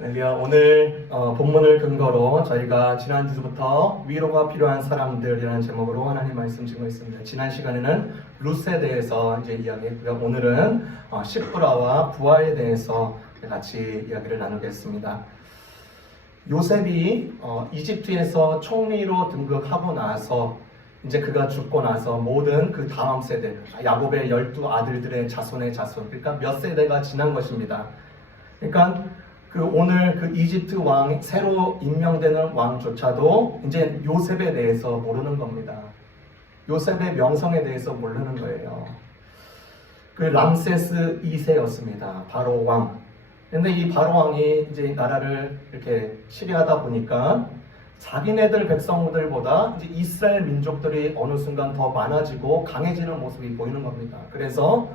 할렐루야. 오늘 본문을 근거로 저희가 지난 주부터 위로가 필요한 사람들이라는 제목으로 하나님 말씀 증거했습니다. 지난 시간에는 룻에 대해서 이제 이야기했고요. 오늘은 시프라와 부하에 대해서 같이 이야기를 나누겠습니다. 요셉이 이집트에서 총리로 등극하고 나서 이제 그가 죽고 나서 모든 그 다음 세대, 야곱의 12아들들의 자손의 자손, 그러니까 몇 세대가 지난 것입니다. 그러니까 오늘 그 이집트 왕, 새로 임명되는 왕조차도 이제 요셉에 대해서 모르는 겁니다. 요셉의 명성에 대해서 모르는 거예요. 그 람세스 2세였습니다. 바로 왕. 근데 이 바로 왕이 이제 나라를 이렇게 치리하다 보니까 자기네들 백성들보다 이제 이스라엘 민족들이 어느 순간 더 많아지고 강해지는 모습이 보이는 겁니다. 그래서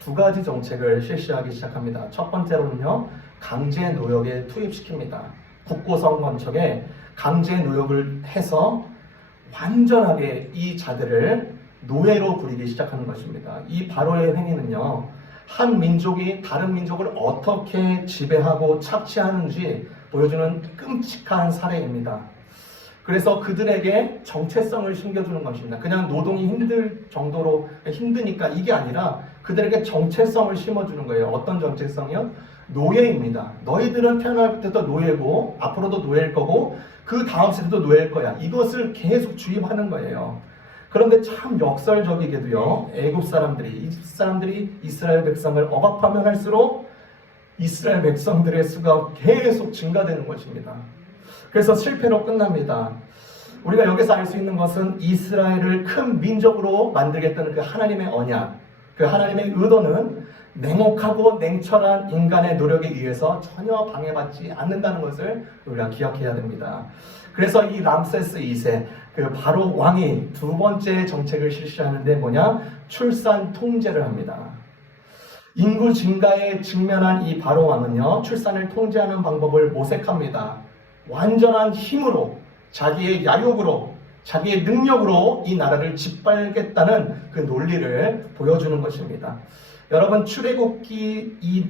두 가지 정책을 실시하기 시작합니다. 첫 번째로는요, 강제 노역에 투입시킵니다. 국고성 건축에 강제 노역을 해서 완전하게 이 자들을 노예로 부리기 시작하는 것입니다. 이 바로의 행위는요, 한 민족이 다른 민족을 어떻게 지배하고 착취하는지 보여주는 끔찍한 사례입니다. 그래서 그들에게 정체성을 심겨주는 것입니다. 그냥 노동이 힘들 정도로 힘드니까 이게 아니라 그들에게 정체성을 심어주는 거예요. 어떤 정체성이요? 노예입니다. 너희들은 태어날 때도 노예고 앞으로도 노예일 거고 그 다음 세대도 노예일 거야. 이것을 계속 주입하는 거예요. 그런데 참 역설적이게도요, 애굽 사람들이, 이집트 사람들이 이스라엘 백성을 억압하면 할수록 이스라엘 백성들의 수가 계속 증가되는 것입니다. 그래서 실패로 끝납니다. 우리가 여기서 알 수 있는 것은 이스라엘을 큰 민족으로 만들겠다는 그 하나님의 언약, 그 하나님의 의도는 냉혹하고 냉철한 인간의 노력에 의해서 전혀 방해받지 않는다는 것을 우리가 기억해야 됩니다. 그래서 이 람세스 2세, 그 바로 왕이 두 번째 정책을 실시하는데 뭐냐? 출산 통제를 합니다. 인구 증가에 직면한 이 바로 왕은요, 출산을 통제하는 방법을 모색합니다. 완전한 힘으로, 자기의 야욕으로, 자기의 능력으로 이 나라를 짓밟겠다는 그 논리를 보여주는 것입니다. 여러분, 출애굽기 이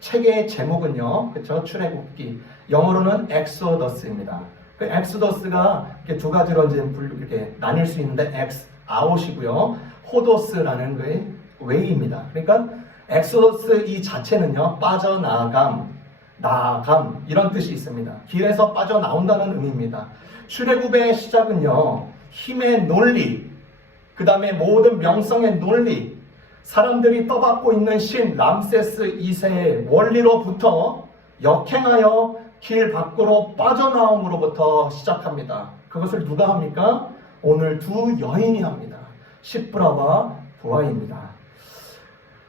책의 제목은요, 그렇죠? 출애굽기, 영어로는 엑소더스입니다. 그 엑소더스가 이렇게 두 가지로 이제 이렇게 나뉠 수 있는데 엑스아웃이고요, 호도스라는 그 웨이입니다. 그러니까 엑소더스 이 자체는요, 빠져나감, 나감 이런 뜻이 있습니다. 길에서 빠져나온다는 의미입니다. 출애굽의 시작은요, 힘의 논리, 그 다음에 모든 명성의 논리, 사람들이 떠받고 있는 신 람세스 2세의 원리로부터 역행하여 길 밖으로 빠져나옴으로부터 시작합니다. 그것을 누가 합니까? 오늘 두 여인이 합니다. 시프라와 부하입니다.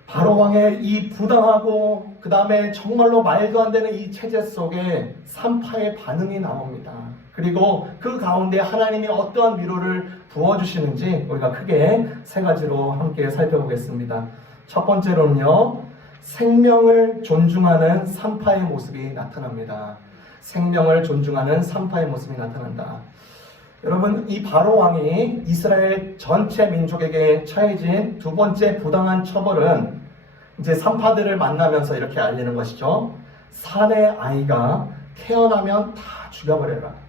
바로 왕의 이 부당하고 그 다음에 정말로 말도 안 되는 이 체제 속에 산파의 반응이 나옵니다. 그리고 그 가운데 하나님이 어떠한 위로를 부어주시는지 우리가 크게 세 가지로 함께 살펴보겠습니다. 첫 번째로는요, 생명을 존중하는 산파의 모습이 나타납니다. 생명을 존중하는 산파의 모습이 나타난다. 여러분, 이 바로 왕이 이스라엘 전체 민족에게 처해진 두 번째 부당한 처벌은 이제 산파들을 만나면서 이렇게 알리는 것이죠. 산의 아이가 태어나면 다 죽여버려라.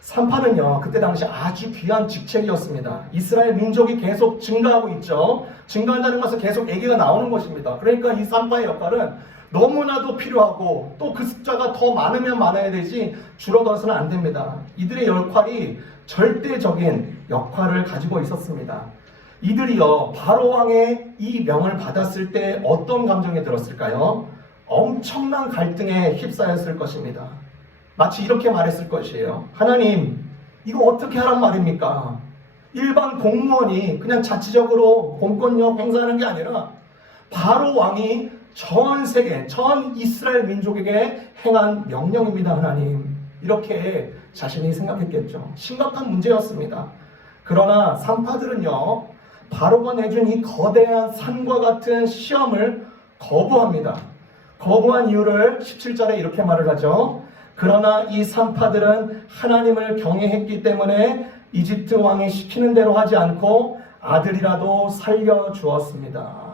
산파는요, 그때 당시 아주 귀한 직책이었습니다. 이스라엘 민족이 계속 증가하고 있죠. 증가한다는 것은 계속 아기가 나오는 것입니다. 그러니까 이 산파의 역할은 너무나도 필요하고 또 그 숫자가 더 많으면 많아야 되지 줄어들어서는 안 됩니다. 이들의 역할이 절대적인 역할을 가지고 있었습니다. 이들이요, 바로 왕의 이 명을 받았을 때 어떤 감정이 들었을까요? 엄청난 갈등에 휩싸였을 것입니다. 마치 이렇게 말했을 것이에요. 하나님, 이거 어떻게 하란 말입니까? 일반 공무원이 그냥 자치적으로 공권력 행사하는 게 아니라 바로 왕이 전 세계, 전 이스라엘 민족에게 행한 명령입니다, 하나님. 이렇게 자신이 생각했겠죠. 심각한 문제였습니다. 그러나 산파들은요, 바로가 내준 이 거대한 산과 같은 시험을 거부합니다. 거부한 이유를 17절에 이렇게 말을 하죠. 그러나 이 산파들은 하나님을 경외했기 때문에 이집트 왕이 시키는 대로 하지 않고 아들이라도 살려주었습니다.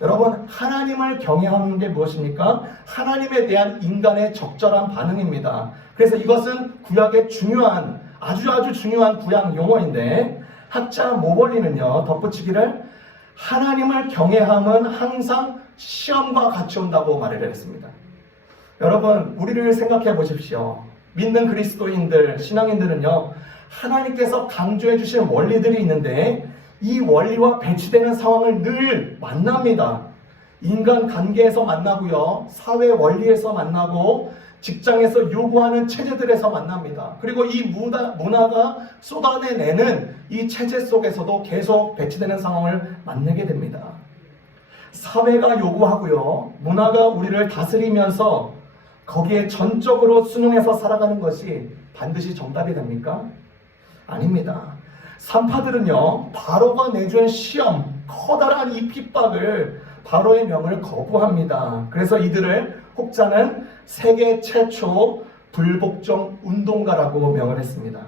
여러분, 하나님을 경외하는 게 무엇입니까? 하나님에 대한 인간의 적절한 반응입니다. 그래서 이것은 구약의 중요한, 아주 중요한 구약 용어인데, 학자 모벌리는요, 덧붙이기를 하나님을 경외함은 항상 시험과 같이 온다고 말을 했습니다. 여러분, 우리를 생각해 보십시오. 믿는 그리스도인들, 신앙인들은요, 하나님께서 강조해 주신 원리들이 있는데 이 원리와 배치되는 상황을 늘 만납니다. 인간 관계에서 만나고요, 사회 원리에서 만나고, 직장에서 요구하는 체제들에서 만납니다. 그리고 이 문화가 쏟아내는 이 체제 속에서도 계속 배치되는 상황을 만나게 됩니다. 사회가 요구하고요, 문화가 우리를 다스리면서 거기에 전적으로 순응해서 살아가는 것이 반드시 정답이 됩니까? 아닙니다. 산파들은요, 바로가 내준 시험, 커다란 이 핍박을 바로의 명을 거부합니다. 그래서 이들을 혹자는 세계 최초 불복종 운동가라고 명을 했습니다.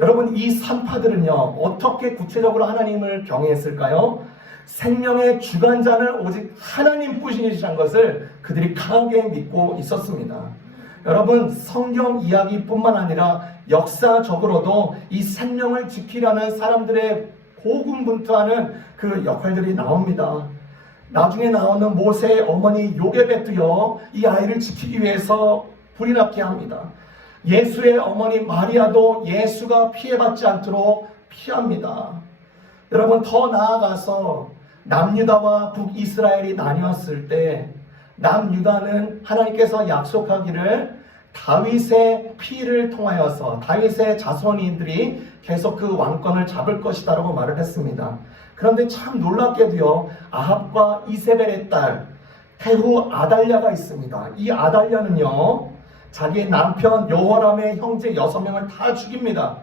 여러분, 이 산파들은요, 어떻게 구체적으로 하나님을 경외했을까요? 생명의 주관자는 오직 하나님뿐이시라는 것을 그들이 강하게 믿고 있었습니다. 여러분, 성경 이야기뿐만 아니라 역사적으로도 이 생명을 지키려는 사람들의 고군분투하는 그 역할들이 나옵니다. 나중에 나오는 모세의 어머니 요게벳도요, 이 아이를 지키기 위해서 불이 났게 합니다. 예수의 어머니 마리아도 예수가 피해받지 않도록 피합니다. 여러분, 더 나아가서 남유다와 북이스라엘이 나뉘었을 때 남유다는 하나님께서 약속하기를 다윗의 피를 통하여서 다윗의 자손인들이 계속 그 왕권을 잡을 것이다 라고 말을 했습니다. 그런데 참 놀랍게도요, 아합과 이세벨의 딸 태후 아달랴가 있습니다. 이 아달랴는요, 자기의 남편 여호람의 형제 6명을 다 죽입니다.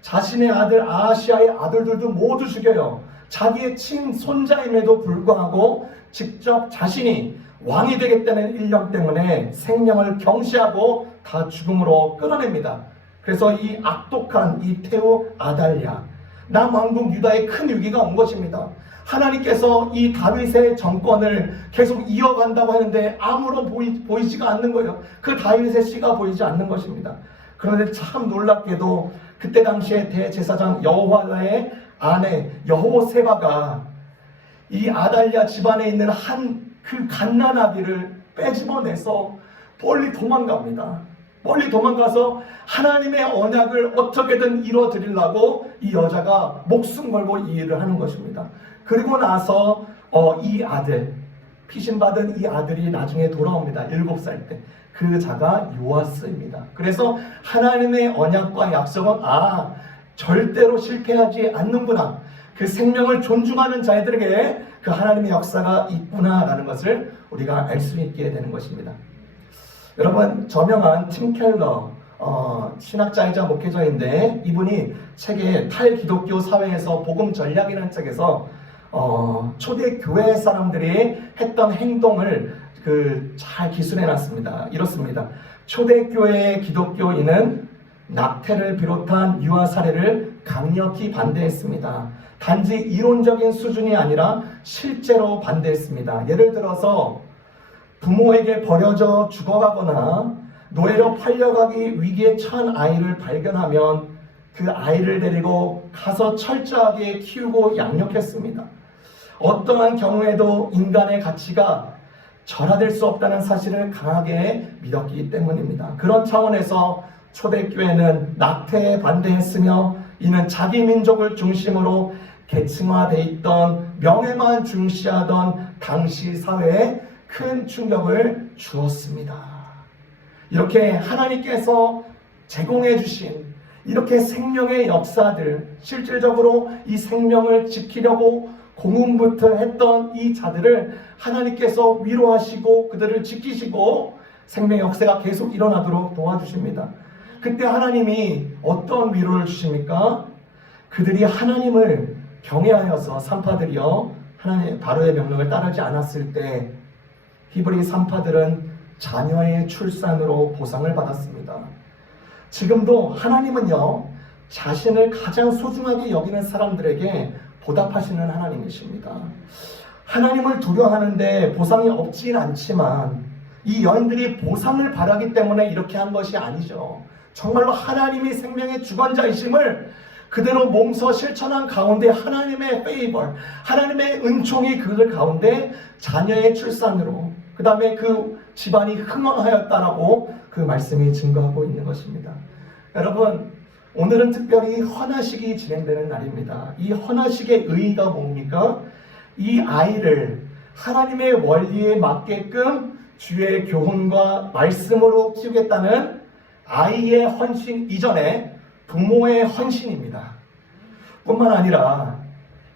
자신의 아들 아하시아의 아들들도 모두 죽여요. 자기의 친손자임에도 불구하고 직접 자신이 왕이 되겠다는 일념 때문에 생명을 경시하고 다 죽음으로 끌어냅니다. 그래서 이 악독한 이 태후 아달랴, 남왕국 유다에 큰 위기가 온 것입니다. 하나님께서 이 다윗의 정권을 계속 이어간다고 하는데 아무런 보이지가 않는 거예요. 그 다윗의 씨가 보이지 않는 것입니다. 그런데 참 놀랍게도 그때 당시에 대제사장 여호와의 아내 여호세바가 이 아달랴 집안에 있는 그 갓난아기를 빼집어내서 멀리 도망갑니다. 멀리 도망가서 하나님의 언약을 어떻게든 이뤄드리려고 이 여자가 목숨 걸고 이 일을 하는 것입니다. 그리고 나서 이 아들, 피신받은 이 아들이 나중에 돌아옵니다. 7살 때. 그 자가 요아스입니다. 그래서 하나님의 언약과 약속은 절대로 실패하지 않는구나. 그 생명을 존중하는 자들에게 그 하나님의 역사가 있구나라는 것을 우리가 알 수 있게 되는 것입니다. 여러분, 저명한 팀 켈러 신학자이자 목회자인데 이분이 책에 탈기독교 사회에서 복음 전략이라는 책에서 초대 교회 사람들이 했던 행동을 잘 기술해 놨습니다. 이렇습니다. 초대 교회의 기독교인은 낙태를 비롯한 유아 살해를 강력히 반대했습니다. 단지 이론적인 수준이 아니라 실제로 반대했습니다. 예를 들어서 부모에게 버려져 죽어가거나 노예로 팔려가기 위기에 처한 아이를 발견하면 그 아이를 데리고 가서 철저하게 키우고 양육했습니다. 어떠한 경우에도 인간의 가치가 절하될 수 없다는 사실을 강하게 믿었기 때문입니다. 그런 차원에서 초대교회는 낙태에 반대했으며 이는 자기 민족을 중심으로 계층화되어 있던 명예만 중시하던 당시 사회에 큰 충격을 주었습니다. 이렇게 하나님께서 제공해 주신 이렇게 생명의 역사들, 실질적으로 이 생명을 지키려고 공훈부터 이 자들을 하나님께서 위로하시고 그들을 지키시고 생명의 역사가 계속 일어나도록 도와주십니다. 그때 하나님이 어떤 위로를 주십니까? 그들이 하나님을 경외하여서 산파들이요, 하나님 바로의 명령을 따르지 않았을 때 히브리 산파들은 자녀의 출산으로 보상을 받았습니다. 지금도 하나님은요, 자신을 가장 소중하게 여기는 사람들에게 보답하시는 하나님이십니다. 하나님을 두려워하는데 보상이 없진 않지만 이 여인들이 보상을 바라기 때문에 이렇게 한 것이 아니죠. 정말로 하나님이 생명의 주관자이심을 그대로 몸소 실천한 가운데 하나님의 페이버, 하나님의 은총이 그들 가운데 자녀의 출산으로 그 다음에 그 집안이 흥왕하였다라고 그 말씀이 증거하고 있는 것입니다. 여러분, 오늘은 특별히 헌화식이 진행되는 날입니다. 이 헌화식의 의의가 뭡니까? 이 아이를 하나님의 원리에 맞게끔 주의 교훈과 말씀으로 키우겠다는 아이의 헌신 이전에 부모의 헌신입니다. 뿐만 아니라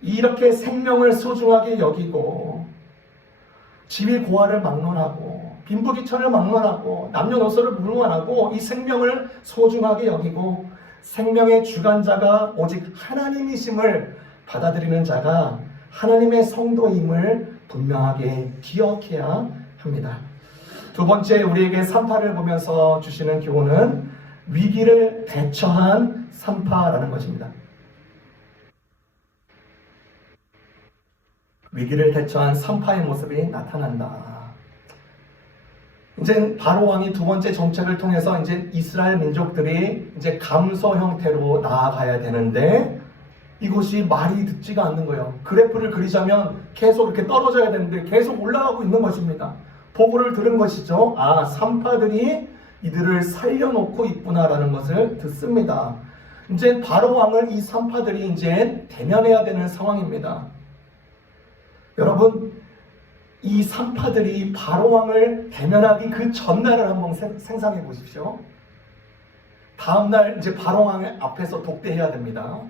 이렇게 생명을 소중하게 여기고 지위고하를 막론하고 빈부귀천을 막론하고 남녀노소를 무능하고 이 생명을 소중하게 여기고 생명의 주관자가 오직 하나님이심을 받아들이는 자가 하나님의 성도임을 분명하게 기억해야 합니다. 두 번째, 우리에게 산파를 보면서 주시는 교훈은 위기를 대처한 산파라는 것입니다. 위기를 대처한 산파의 모습이 나타난다. 이제 바로 왕이 두 번째 정책을 통해서 이제 이스라엘 민족들이 이제 감소 형태로 나아가야 되는데 이것이 말이 듣지가 않는 거예요. 그래프를 그리자면 계속 이렇게 떨어져야 되는데 계속 올라가고 있는 것입니다. 보고를 들은 것이죠. 아, 산파들이 이들을 살려놓고 있구나라는 것을 듣습니다. 이제 바로 왕을 이 산파들이 이제 대면해야 되는 상황입니다. 여러분, 이 산파들이 바로 왕을 대면하기 그 전날을 한번 생각해 보십시오. 다음날 이제 바로 왕 앞에서 독대해야 됩니다.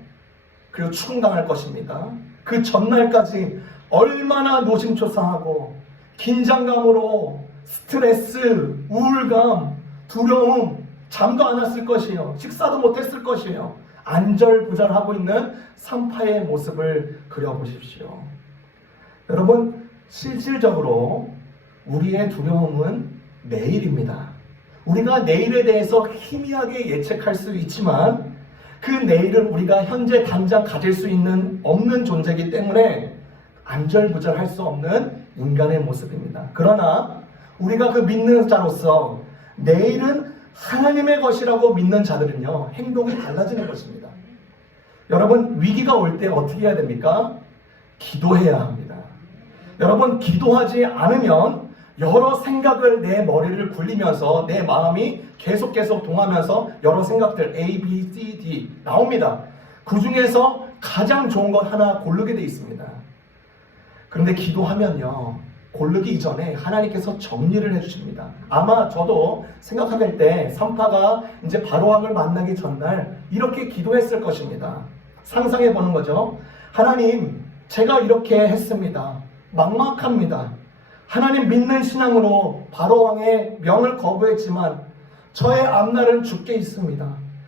그리고 추궁당할 것입니다. 그 전날까지 얼마나 노심초사하고 긴장감으로 스트레스, 우울감, 두려움, 잠도 안 왔을 것이에요. 식사도 못했을 것이에요. 안절부절하고 있는 산파의 모습을 그려보십시오. 여러분, 실질적으로 우리의 두려움은 내일입니다. 우리가 내일에 대해서 희미하게 예측할 수 있지만 그 내일을 우리가 현재 당장 가질 수 없는 존재이기 때문에 안절부절할 수 없는 인간의 모습입니다. 그러나 우리가 그 믿는 자로서 내일은 하나님의 것이라고 믿는 자들은요, 행동이 달라지는 것입니다. 여러분, 위기가 올 때 어떻게 해야 됩니까? 기도해야 합니다. 여러분, 기도하지 않으면 여러 생각을 내 머리를 굴리면서 내 마음이 계속 동하면서 여러 생각들 A, B, C, D 나옵니다. 그 중에서 가장 좋은 것 하나 고르게 돼 있습니다. 그런데 기도하면요, 고르기 이전에 하나님께서 정리를 해주십니다. 아마 저도 생각할 때 산파가 이제 바로왕을 만나기 전날 이렇게 기도했을 것입니다. 상상해 보는 거죠. 하나님, 제가 이렇게 했습니다. 막막합니다. 하나님 믿는 신앙으로 바로왕의 명을 거부했지만 저의 앞날은 주께 있습니다.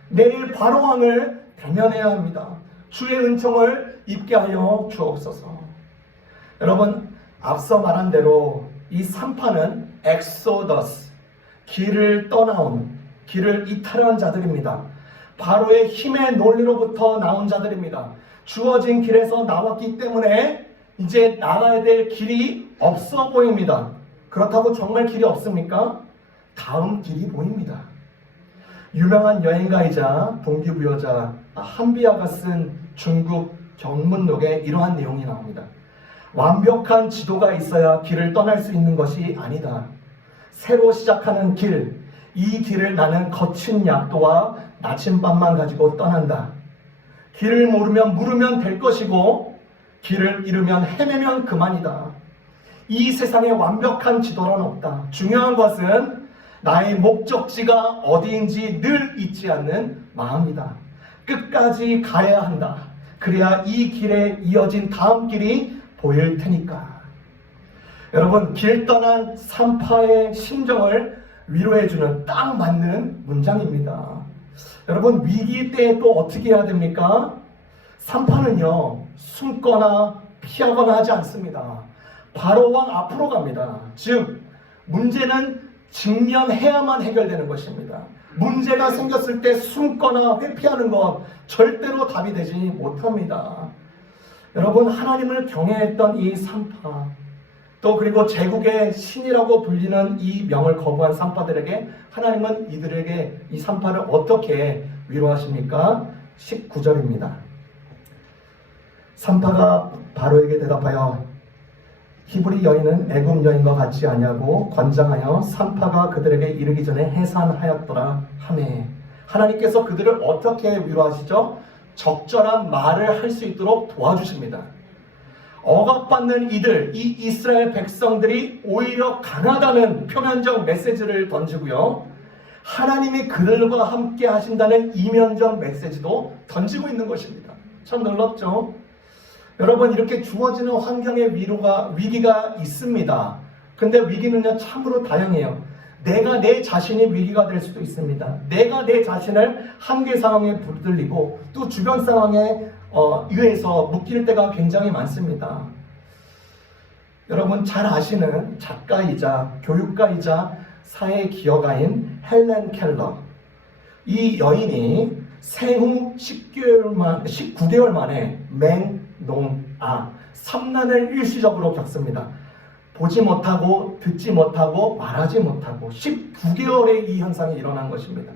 내일 바로왕을 대면해야 합니다. 주의 은총을 입게 하여 주옵소서. 여러분, 앞서 말한 대로 이 산파는 엑소더스, 길을 떠나온, 길을 이탈한 자들입니다. 바로의 힘의 논리로부터 나온 자들입니다. 주어진 길에서 나왔기 때문에 이제 나가야 될 길이 없어 보입니다. 그렇다고 정말 길이 없습니까? 다음 길이 보입니다. 유명한 여행가이자 동기부여자 한비아가 쓴 중국 경문록에 이러한 내용이 나옵니다. 완벽한 지도가 있어야 길을 떠날 수 있는 것이 아니다. 새로 시작하는 길, 이 길을 나는 거친 약도와 나침반만 가지고 떠난다. 길을 모르면 물으면 될 것이고 길을 잃으면 헤매면 그만이다. 이 세상에 완벽한 지도란 없다. 중요한 것은 나의 목적지가 어디인지 늘 잊지 않는 마음이다. 끝까지 가야 한다. 그래야 이 길에 이어진 다음 길이 보일 테니까. 여러분, 길 떠난 산파의 심정을 위로해주는 딱 맞는 문장입니다. 여러분, 위기 때 또 어떻게 해야 됩니까? 산파는요, 숨거나 피하거나 하지 않습니다. 바로 왕 앞으로 갑니다. 즉, 문제는 직면해야만 해결되는 것입니다. 문제가 생겼을 때 숨거나 회피하는 것 절대로 답이 되지 못합니다. 여러분, 하나님을 경외했던 이 산파, 또 그리고 제국의 신이라고 불리는 이 명을 거부한 산파들에게 하나님은 이들에게 이 산파를 어떻게 위로하십니까? 19절입니다. 산파가 바로에게 대답하여 히브리 여인은 애굽 여인과 같지 아니하고 건장하여 산파가 그들에게 이르기 전에 해산하였더라 하매, 하나님께서 그들을 어떻게 위로하시죠? 적절한 말을 할 수 있도록 도와주십니다. 억압받는 이들, 이 이스라엘 백성들이 오히려 강하다는 표면적 메시지를 던지고요, 하나님이 그들과 함께 하신다는 이면적 메시지도 던지고 있는 것입니다. 참 놀랍죠? 여러분, 이렇게 주어지는 환경에 위기가 있습니다. 근데 위기는요, 참으로 다양해요. 내가 내 자신이 위기가 될 수도 있습니다. 내가 내 자신을 한계 상황에 붙들리고 또 주변 상황에 의해서 묶일 때가 굉장히 많습니다. 여러분, 잘 아시는 작가이자 교육가이자 사회 기여가인 헬렌 켈러, 이 여인이 생후 19개월 만에 맹농아, 삼난을 일시적으로 겪습니다. 보지 못하고 듣지 못하고 말하지 못하고 19개월에 이 현상이 일어난 것입니다.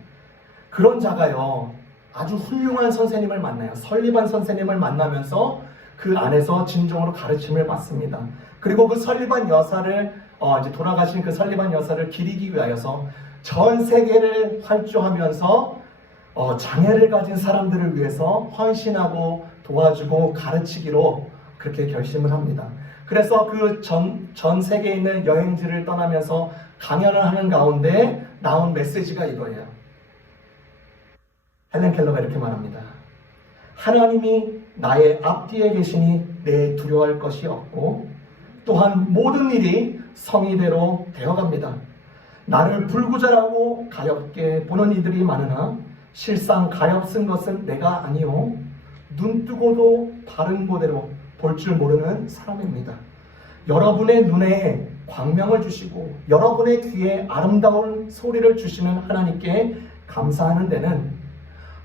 그런 자가요, 아주 훌륭한 선생님을 만나요. 설리반 선생님을 만나면서 그 안에서 진정으로 가르침을 받습니다. 그리고 그 설리반 여사를 이제 돌아가신 그 설리반 여사를 기리기 위하여서 전 세계를 활주하면서 장애를 가진 사람들을 위해서 헌신하고 도와주고 가르치기로 그렇게 결심을 합니다. 그래서 그 전 세계에 있는 여행지를 떠나면서 강연을 하는 가운데 나온 메시지가 이거예요. 헬렌 켈러가 이렇게 말합니다. 하나님이 나의 앞뒤에 계시니 내 두려워할 것이 없고, 또한 모든 일이 성의대로 되어갑니다. 나를 불구절하고 가엾게 보는 이들이 많으나 실상 가엾은 것은 내가 아니요 눈뜨고도 바른 고대로 볼 줄 모르는 사람입니다. 여러분의 눈에 광명을 주시고 여러분의 귀에 아름다운 소리를 주시는 하나님께 감사하는 데는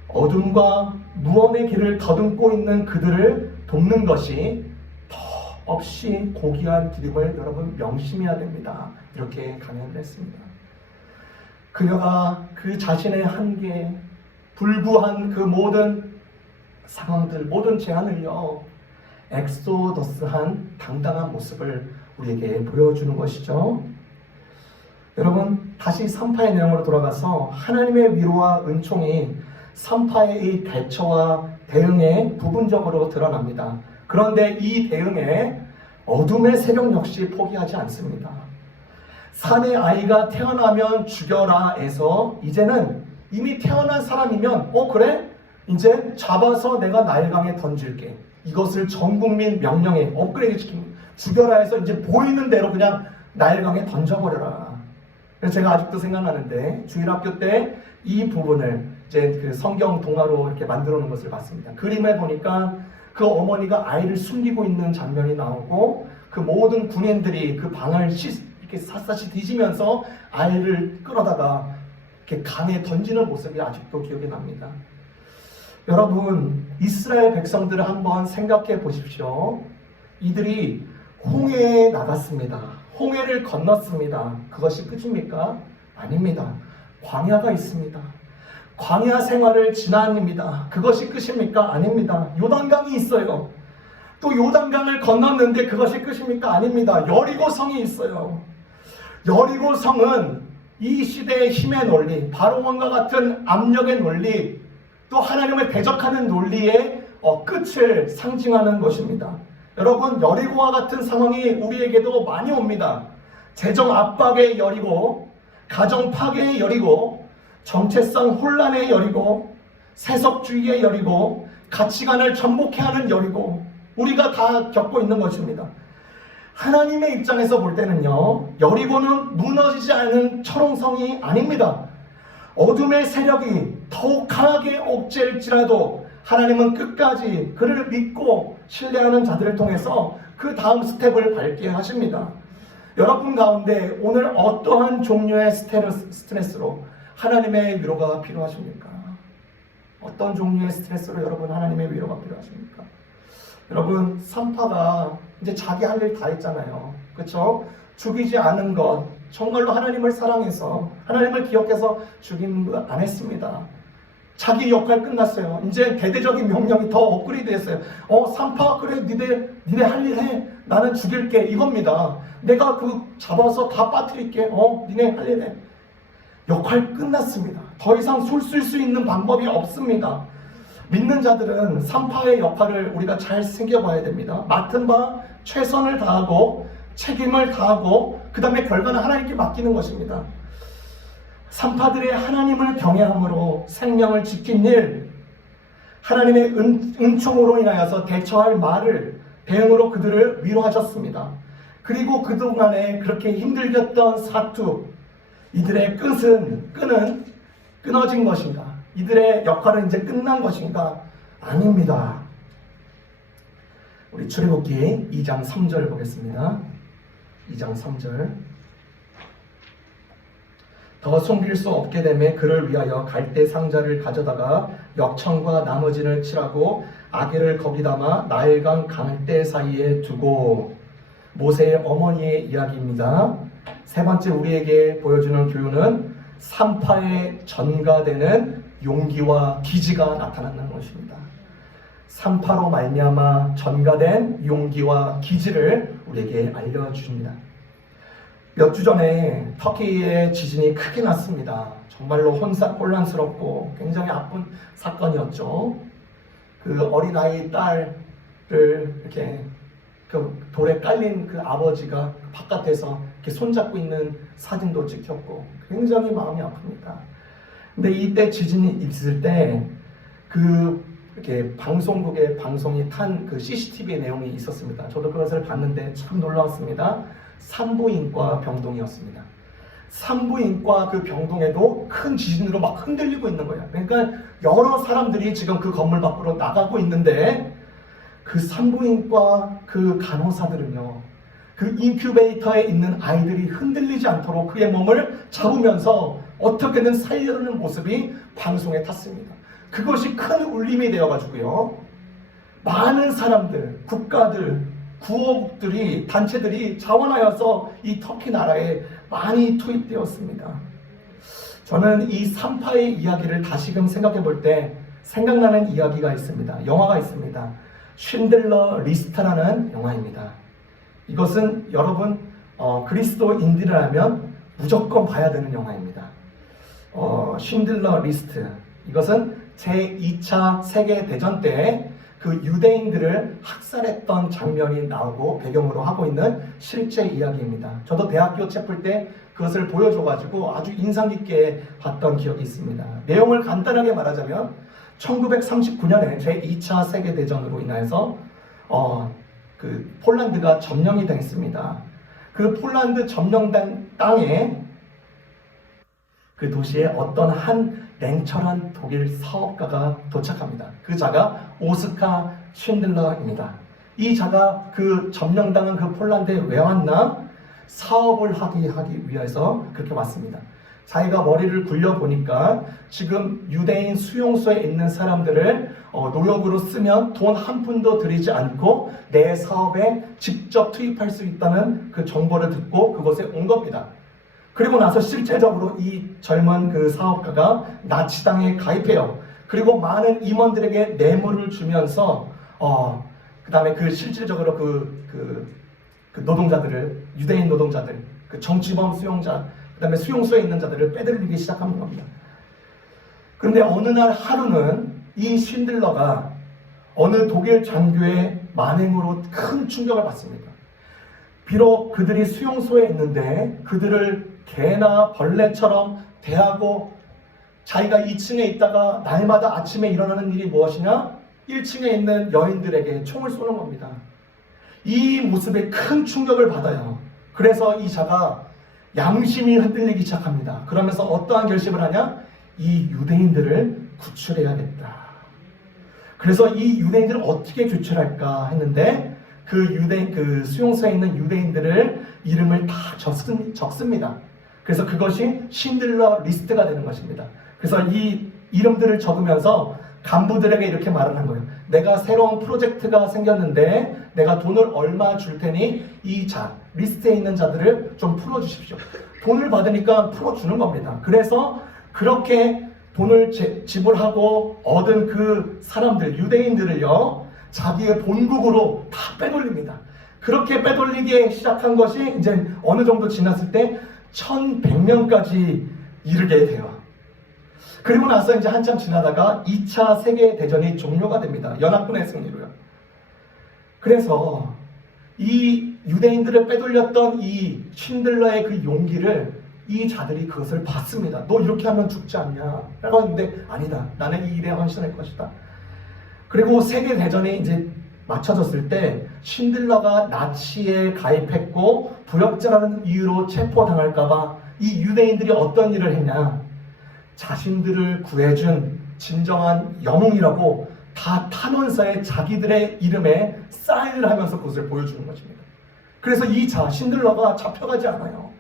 어둠과 무언의 길을 더듬고 있는 그들을 돕는 것이 더 없이 고귀한 기름을 여러분 명심해야 됩니다. 이렇게 강연을 했습니다. 그녀가 그 자신의 한계에 불구한 그 모든 상황들, 모든 제한을요, 엑소더스한 당당한 모습을 우리에게 보여주는 것이죠. 여러분, 다시 산파의 내용으로 돌아가서 하나님의 위로와 은총이 산파의 이 대처와 대응에 부분적으로 드러납니다. 그런데 이 대응에 어둠의 세력 역시 포기하지 않습니다. 산의 아이가 태어나면 죽여라에서 이제는 이미 태어난 사람이면 그래? 이제 잡아서 내가 나일강에 던질게. 이것을 전 국민 명령에 업그레이드 시킵니다. 죽여라 해서 이제 보이는 대로 그냥 나일강에 던져버려라. 그래서 제가 아직도 생각나는데 주일학교 때 이 부분을 이제 그 성경 동화로 이렇게 만들어 놓은 것을 봤습니다. 그림에 보니까 그 어머니가 아이를 숨기고 있는 장면이 나오고 그 모든 군인들이 그 방을 이렇게 샅샅이 뒤지면서 아이를 끌어다가 이렇게 강에 던지는 모습이 아직도 기억이 납니다. 여러분, 이스라엘 백성들을 한번 생각해 보십시오. 이들이 홍해에 나갔습니다. 홍해를 건넜습니다. 그것이 끝입니까? 아닙니다. 광야가 있습니다. 광야 생활을 지난입니다. 그것이 끝입니까? 아닙니다. 요단강이 있어요. 또 요단강을 건넜는데 그것이 끝입니까? 아닙니다. 여리고성이 있어요. 여리고성은 이 시대의 힘의 논리, 바로왕과 같은 압력의 논리, 또 하나님을 대적하는 논리의 끝을 상징하는 것입니다. 여러분, 여리고와 같은 상황이 우리에게도 많이 옵니다. 재정 압박의 여리고, 가정 파괴의 여리고, 정체성 혼란의 여리고, 세속주의의 여리고, 가치관을 전복해 하는 여리고, 우리가 다 겪고 있는 것입니다. 하나님의 입장에서 볼 때는요, 여리고는 무너지지 않은 철옹성이 아닙니다. 어둠의 세력이 더욱 강하게 옥죄일지라도 하나님은 끝까지 그를 믿고 신뢰하는 자들을 통해서 그 다음 스텝을 밟게 하십니다. 여러분 가운데 오늘 어떠한 종류의 스트레스로 하나님의 위로가 필요하십니까? 어떤 종류의 스트레스로 여러분 하나님의 위로가 필요하십니까? 여러분, 산파가 이제 자기 할 일 다 했잖아요. 그렇죠? 죽이지 않은 것, 정말로 하나님을 사랑해서 하나님을 기억해서 죽임 안 했습니다. 자기 역할 끝났어요. 이제 대대적인 명령이 더 업그레이드 했어요. 산파, 그래, 니네 할 일 해. 나는 죽일게. 이겁니다. 내가 잡아서 다 빠뜨릴게. 니네 할 일 해. 역할 끝났습니다. 더 이상 술 쓸 수 있는 방법이 없습니다. 믿는 자들은 산파의 역할을 우리가 잘 챙겨봐야 됩니다. 맡은 바 최선을 다하고 책임을 다하고 그 다음에 결과는 하나님께 맡기는 것입니다. 산파들의 하나님을 경외함으로 생명을 지킨 일, 하나님의 은총으로 인하여서 대처할 말을 대응으로 그들을 위로하셨습니다. 그리고 그동안에 그렇게 힘들겠던 사투, 이들의 끈은 끊어진 것인가? 이들의 역할은 이제 끝난 것인가? 아닙니다. 우리 출애굽기 2장 3절 보겠습니다. 2장 3절. 더 숨길 수 없게 되매 그를 위하여 갈대 상자를 가져다가 역청과 나머지를 칠하고 아기를 거기 담아 나일강 강대 사이에 두고. 모세의 어머니의 이야기입니다. 세 번째 우리에게 보여주는 교훈은 산파에 전가되는 용기와 기지가 나타나는 것입니다. 산파로 말미암아 전가된 용기와 기지를 우리에게 알려주십니다. 몇 주 전에 터키의 지진이 크게 났습니다. 정말로 혼란스럽고 굉장히 아픈 사건이었죠. 그 어린아이 딸을 이렇게 그 돌에 깔린 그 아버지가 바깥에서 이렇게 손잡고 있는 사진도 찍혔고 굉장히 마음이 아픕니다. 근데 이때 지진이 있을 때 이렇게 방송국의 방송이 탄 그 CCTV의 내용이 있었습니다. 저도 그것을 봤는데 참 놀라웠습니다. 산부인과 병동이었습니다. 산부인과 그 병동에도 큰 지진으로 막 흔들리고 있는 거예요. 그러니까 여러 사람들이 지금 그 건물 밖으로 나가고 있는데 그 산부인과 그 간호사들은요, 그 인큐베이터에 있는 아이들이 흔들리지 않도록 그의 몸을 잡으면서 어떻게든 살려는 모습이 방송에 탔습니다. 그것이 큰 울림이 되어가지고요, 많은 사람들, 국가들, 구호국들이, 단체들이 자원하여서 이 터키 나라에 많이 투입되었습니다. 저는 이 산파의 이야기를 다시금 생각해 볼 때 생각나는 이야기가 있습니다. 영화가 있습니다. 쉰들러 리스트라는 영화입니다. 이것은 여러분 그리스도인들이라면 무조건 봐야 되는 영화입니다. 쉰들러 리스트, 이것은 제2차 세계대전 때 그 유대인들을 학살했던 장면이 나오고 배경으로 하고 있는 실제 이야기입니다. 저도 대학교 채플 때 그것을 보여줘가지고 아주 인상 깊게 봤던 기억이 있습니다. 내용을 간단하게 말하자면 1939년에 제2차 세계대전으로 인해서 그 폴란드가 점령이 됐습니다. 그 폴란드 점령된 땅에 그 도시에 어떤 한 냉철한 독일 사업가가 도착합니다. 그 자가 오스카 쉰들러입니다. 이 자가 그 점령당한 그 폴란드에 왜 왔나? 사업을 하기 위해서 그렇게 왔습니다. 자기가 머리를 굴려보니까 지금 유대인 수용소에 있는 사람들을 노역으로 쓰면 돈 한 푼도 들이지 않고 내 사업에 직접 투입할 수 있다는 그 정보를 듣고 그곳에 온 겁니다. 그리고 나서 실제적으로 이 젊은 그 사업가가 나치당에 가입해요. 그리고 많은 임원들에게 뇌물을 주면서 그 다음에 그 실질적으로 그 노동자들을, 유대인 노동자들, 그 정치범 수용자, 그 다음에 수용소에 있는 자들을 빼들리기 시작하는 겁니다. 그런데 어느 날 하루는 이 쉰들러가 어느 독일 장교의 만행으로 큰 충격을 받습니다. 비록 그들이 수용소에 있는데 그들을 개나 벌레처럼 대하고, 자기가 2층에 있다가 날마다 아침에 일어나는 일이 무엇이냐? 1층에 있는 여인들에게 총을 쏘는 겁니다. 이 모습에 큰 충격을 받아요. 그래서 이 자가 양심이 흔들리기 시작합니다. 그러면서 어떠한 결심을 하냐? 이 유대인들을 구출해야겠다. 그래서 이 유대인들을 어떻게 구출할까 했는데 그 수용소에 있는 유대인들을 이름을 다 적습니다. 그래서 그것이 쉰들러 리스트가 되는 것입니다. 그래서 이 이름들을 적으면서 간부들에게 이렇게 말을 한 거예요. 내가 새로운 프로젝트가 생겼는데 내가 돈을 얼마 줄 테니 이 리스트에 있는 자들을 좀 풀어주십시오. 돈을 받으니까 풀어주는 겁니다. 그래서 그렇게 돈을 지불하고 얻은 그 사람들, 유대인들을요, 자기의 본국으로 다 빼돌립니다. 그렇게 빼돌리기 시작한 것이 이제 어느 정도 지났을 때 1100명까지 이르게 돼요. 그리고 나서 이제 한참 지나다가 2차 세계대전이 종료가 됩니다. 연합군의 승리로요. 그래서 이 유대인들을 빼돌렸던 이 쉰들러의 그 용기를 이 자들이 그것을 봤습니다. 너 이렇게 하면 죽지 않냐? 라고 했는데 아니다. 나는 이 일에 헌신할 것이다. 그리고 세계대전이 이제 맞춰졌을 때 쉰들러가 나치에 가입했고 부역자라는 이유로 체포당할까봐 이 유대인들이 어떤 일을 했냐? 자신들을 구해준 진정한 영웅이라고 다 탄원서에 자기들의 이름에 사인을 하면서 그것을 보여주는 것입니다. 그래서 이 쉰들러가 잡혀가지 않아요.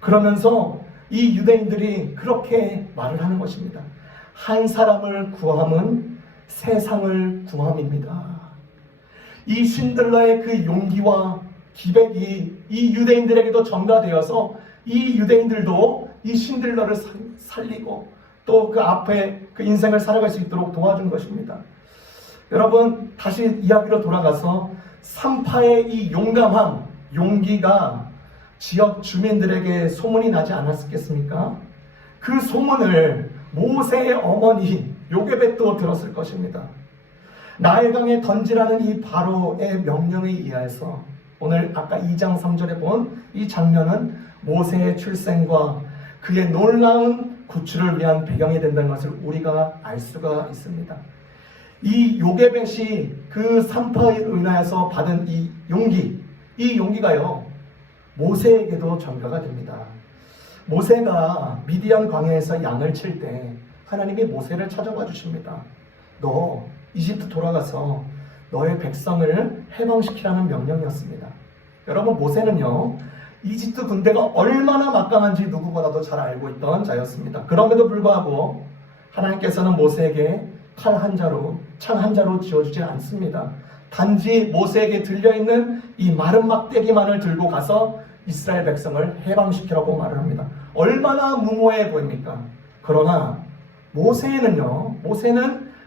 그러면서 이 유대인들이 그렇게 말을 하는 것입니다. 한 사람을 구함은 세상을 구함입니다. 이 쉰들러의 그 용기와 기백이 이 유대인들에게도 전가되어서 이 유대인들도 이 쉰들러를 살리고 또 그 앞에 그 인생을 살아갈 수 있도록 도와준 것입니다. 여러분, 다시 이야기로 돌아가서 삼파의 이 용감함, 용기가 지역 주민들에게 소문이 나지 않았겠습니까? 그 소문을 모세의 어머니 요게벳도 들었을 것입니다. 나일강에 던지라는 이 바로의 명령에 의해서 오늘 아까 2장 3절에 본 이 장면은 모세의 출생과 그의 놀라운 구출을 위한 배경이 된다는 것을 우리가 알 수가 있습니다. 이 요게벳이 그 산파에 인하여서 받은 이 용기가요, 모세에게도 전가가 됩니다. 모세가 미디안 광야에서 양을 칠 때 하나님이 모세를 찾아와 주십니다. 너 이집트 돌아가서 너의 백성을 해방시키라는 명령이었습니다. 여러분, 모세는요, 이집트 군대가 얼마나 막강한지 누구보다도 잘 알고 있던 자였습니다. 그럼에도 불구하고 하나님께서는 모세에게 창 한 자로 지어주지 않습니다. 단지 모세에게 들려있는 이 마른 막대기만을 들고 가서 이스라엘 백성을 해방시키라고 말을 합니다. 얼마나 무모해 보입니까? 그러나 모세는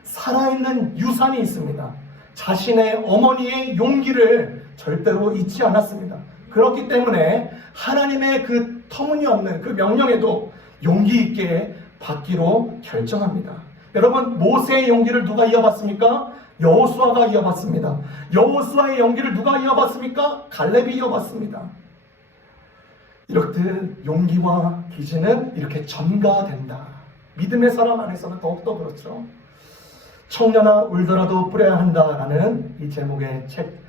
살아있는 유산이 있습니다. 자신의 어머니의 용기를 절대로 잊지 않았습니다. 그렇기 때문에 하나님의 그 터무니없는 그 명령에도 용기 있게 받기로 결정합니다. 여러분, 모세의 용기를 누가 이어받습니까? 여호수아가 이어받습니다. 여호수아의 용기를 누가 이어받습니까? 갈렙이 이어받습니다. 이렇듯 용기와 기지는 이렇게 전가된다. 믿음의 사람 안에서는 더욱더 그렇죠. 청년아 울더라도 뿌려야 한다라는 이 제목의 책,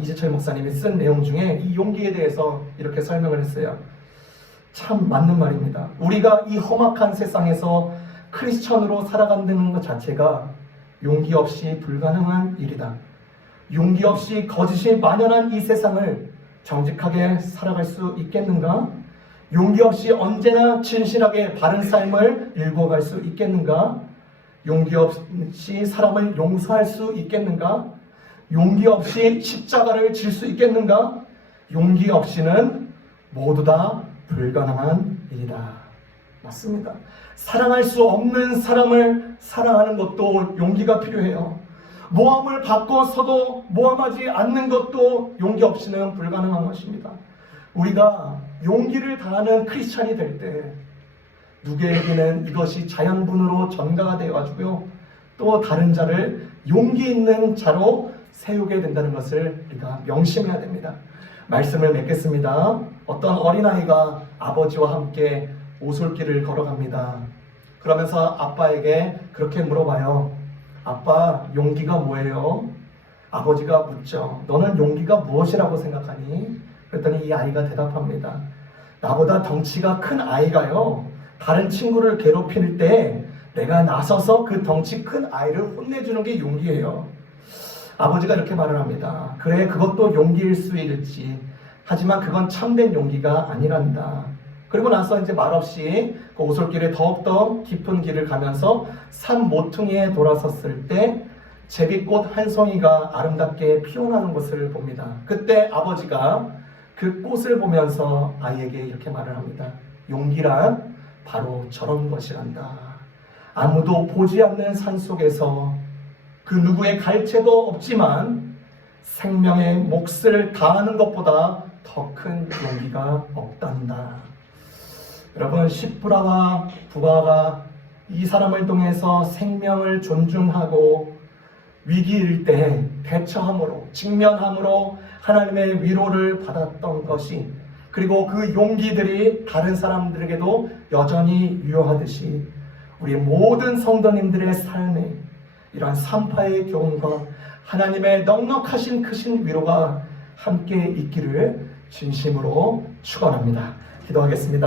이재철 목사님이 쓴 내용 중에 이 용기에 대해서 이렇게 설명을 했어요. 참 맞는 말입니다. 우리가 이 험악한 세상에서 크리스천으로 살아간다는 것 자체가 용기 없이 불가능한 일이다. 용기 없이 거짓이 만연한 이 세상을 정직하게 살아갈 수 있겠는가? 용기 없이 언제나 진실하게 바른 삶을 일궈갈 수 있겠는가? 용기 없이 사람을 용서할 수 있겠는가? 용기 없이 십자가를 질 수 있겠는가? 용기 없이는 모두 다 불가능한 일이다. 맞습니다. 사랑할 수 없는 사람을 사랑하는 것도 용기가 필요해요. 모함을 받고서도 모함하지 않는 것도 용기 없이는 불가능한 것입니다. 우리가 용기를 다하는 크리스찬이 될 때 누구에게는 이것이 자연분으로 전가가 되어가지고요, 또 다른 자를 용기 있는 자로 세우게 된다는 것을 우리가 명심해야 됩니다. 말씀을 맺겠습니다. 어떤 어린아이가 아버지와 함께 오솔길을 걸어갑니다. 그러면서 아빠에게 그렇게 물어봐요. 아빠, 용기가 뭐예요? 아버지가 묻죠. 너는 용기가 무엇이라고 생각하니? 그랬더니 이 아이가 대답합니다. 나보다 덩치가 큰 아이가요, 다른 친구를 괴롭힐 때 내가 나서서 그 덩치 큰 아이를 혼내주는 게 용기예요. 아버지가 이렇게 말을 합니다. 그래, 그것도 용기일 수 있지. 하지만 그건 참된 용기가 아니란다. 그리고 나서 이제 말없이 그 오솔길에 더욱더 깊은 길을 가면서 산 모퉁이에 돌아섰을 때 제비꽃 한 송이가 아름답게 피어나는 것을 봅니다. 그때 아버지가 그 꽃을 보면서 아이에게 이렇게 말을 합니다. 용기란 바로 저런 것이란다. 아무도 보지 않는 산속에서 그 누구의 갈채도 없지만 생명의 몫을 다하는 것보다 더 큰 용기가 없단다. 여러분, 십부라와 부하가 이 사람을 통해서 생명을 존중하고 위기일 때 대처함으로, 직면함으로 하나님의 위로를 받았던 것이, 그리고 그 용기들이 다른 사람들에게도 여전히 유효하듯이 우리 모든 성도님들의 삶에 이러한 산파의 교훈과 하나님의 넉넉하신 크신 위로가 함께 있기를 진심으로 축원합니다. 기도하겠습니다.